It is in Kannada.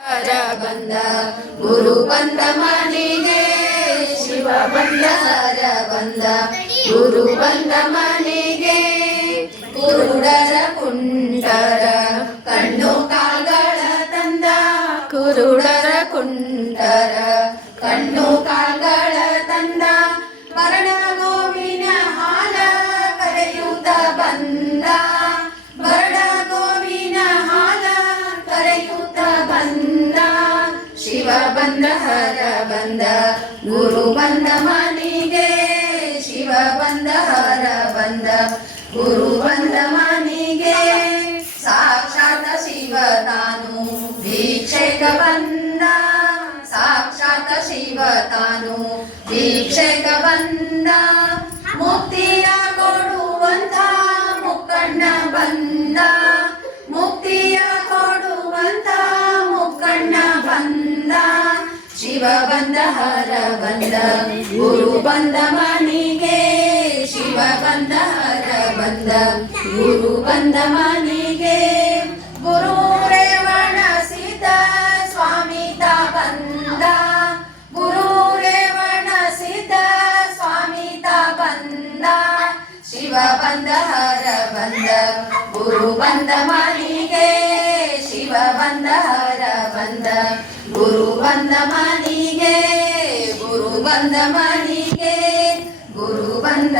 ಹರ ಬಂದ ಗುರು ಬಂದ ಮನೆಗೆ, ಶಿವ ಬಂದ ಹರ ಬಂದ ಗುರು ಬಂದ ಮನೆಗೆ. ಕುರುಡರ ಕುಂಟರ ಕಣ್ಣು ಕಾಲ್ಗಳ ತಂದ, ಕುರುಡರ ಕುಂಟರ ಕಣ್ಣು ಕಾಲ್ಗಳ ತಂದ. ಮರಣ ಗೋವಿನ ಹಾಲ ಕರೆಯುತ್ತ ಬಂದ, ಮರಣ ಗೋವಿನ ಹಾಲ ಕರೆಯುತ್ತ ಬಂದ. ಶಿವ ಬಂದ ಹರ ಬಂದ ಗುರು ಬಂದ ಮನೆಗೆ, ಶಿವ ಬಂದ ಹರ ಬಂದ ಗುರು ಬಂದ ಮನೆಗೆ. ಸಾಕ್ಷಾತ್ ಶಿವ ತಾನು ಭಿಕ್ಷೆಗ ಬಂದ, ಸಾಕ್ಷಾತ್ ಶಿವ ತಾನು ಭಿಕ್ಷೆಗ ಬಂದ. ಮುಕ್ತಿಯ ಕೊಡುವಂತ ಮುಕ್ಕಣ್ಣ ಬಂದ, ಮುಕ್ತಿಯ ಕೊಡುವಂತ ಮುಕ್ಕಣ್ಣ ಬಂದ. ಶಿವ ಬಂದ ಹರ ಬಂದ ಗುರು ಬಂದ ಮನೆಗೆ, ಶಿವ ಬಂದ ಹರ ಬಂದ ಗುರು ಬಂದ ಮನೆಗೆ. ಗುರು ರೇವಣ ಸಿದ್ಧ ಸ್ವಾಮಿ ತಾ ಬಂದ, ಗುರು ರೇವಣ ಸಿದ್ಧ ಸ್ವಾಮಿ ತಾ ಬಂದ. ಶಿವ ಬಂದ ಹರ ಬಂದ ಗುರು ಬಂದ ಮನೆಗೆ, ಶಿವ ಬಂದ ಹರ ಬಂದ ಗುರು ಬಂದ ಮನೆಗೆ. ಗುರು ಬಂದ ಮನೆಗೆ, ಗುರು ಬಂದ